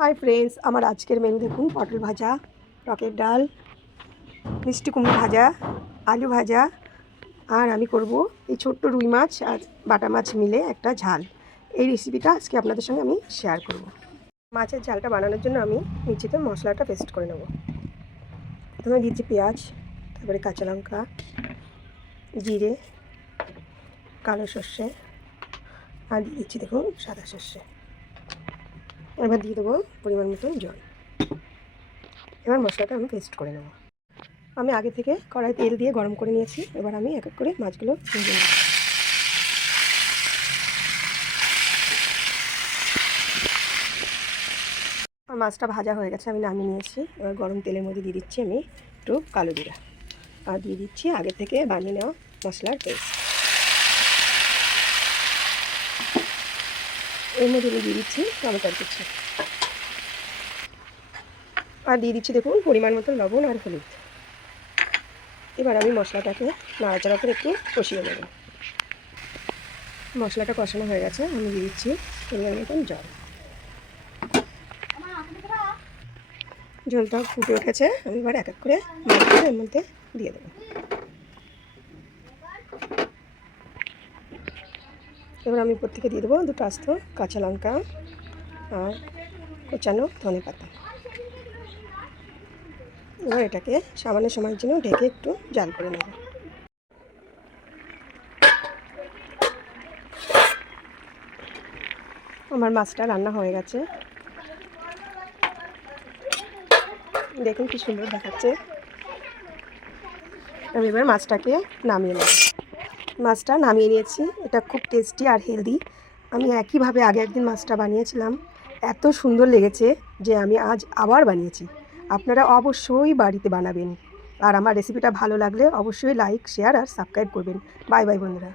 Hi friends, আমার আজকের menu দেখুন। পটল ভাজা, টকের ডাল, মিষ্টি কুমড়ো ভাজা, আলু ভাজা, আর আমি করব এই ছোট্ট রুই মাছ আর বাটা মাছ মিলে একটা ঝাল। এই রেসিপিটা আজকে আপনাদের সঙ্গে আমি শেয়ার করব। মাছের ঝালটা বানানোর জন্য আমি মিক্সিতে মশলাটা পেস্ট করে নেব। প্রথমে দিচ্ছি পেঁয়াজ, তারপরে কাঁচা লঙ্কা, জিরে, কালো সর্ষে, আর দিয়ে দিচ্ছি দেখুন সাদা সর্ষে। এবার দিয়ে দেবো পরিমাণ মতন জল। এবার মশলাটা আমি পেস্ট করে নেব। আমি আগে থেকে কড়াই তেল দিয়ে গরম করে নিয়েছি। এবার আমি এক এক করে মাছগুলো ভেজে নেব। আমার মাছটা ভাজা হয়ে গেছে, আমি নামিয়ে নিয়েছি। এবার গরম তেলের মধ্যে দিয়ে দিচ্ছি আমি একটু কালো জিরা, আর দিয়ে দিচ্ছি আগে থেকে বানিয়ে নেওয়া মশলার পেস্ট। এর মধ্যে আমি দিয়ে দিচ্ছি টমেটোর কুচি, আর দিয়ে দিচ্ছি দেখুন পরিমাণ মতো লবণ আর হলুদ। এবার আমি মশলাটাকে নাড়াচাড়া করে একটু কষিয়ে নেব। মশলাটা কষানো হয়ে গেছে, আমি দিয়ে দিচ্ছি পরিমাণ মতন জল। জলটা ফুটে উঠেছে, আমি এবার এক এক করে মাছগুলো এর মধ্যে দিয়ে দেবো। এবার আমি উপর থেকে দিয়ে দেবো দুটো আস্ত কাঁচা লঙ্কা আর কোচানো ধনে পাতা। এবার এটাকে সামান্য সময়ের জন্য ঢেকে একটু জাল করে নেব। আমার মাছটা রান্না হয়ে গেছে, দেখুন কি সুন্দর দেখাচ্ছে। আমি এবার মাছটাকে নামিয়ে নেব। মাছটা নামিয়ে নিয়েছি। এটা খুব টেস্টি আর হেলদি। আমি একইভাবে আগে একদিন মাছটা বানিয়েছিলাম, এত সুন্দর লেগেছে যে আমি আজ আবার বানিয়েছি। আপনারা অবশ্যই বাড়িতে বানাবেন। আর আমার রেসিপিটা ভালো লাগলে অবশ্যই লাইক, শেয়ার আর সাবস্ক্রাইব করবেন। বাই বাই বন্ধুরা।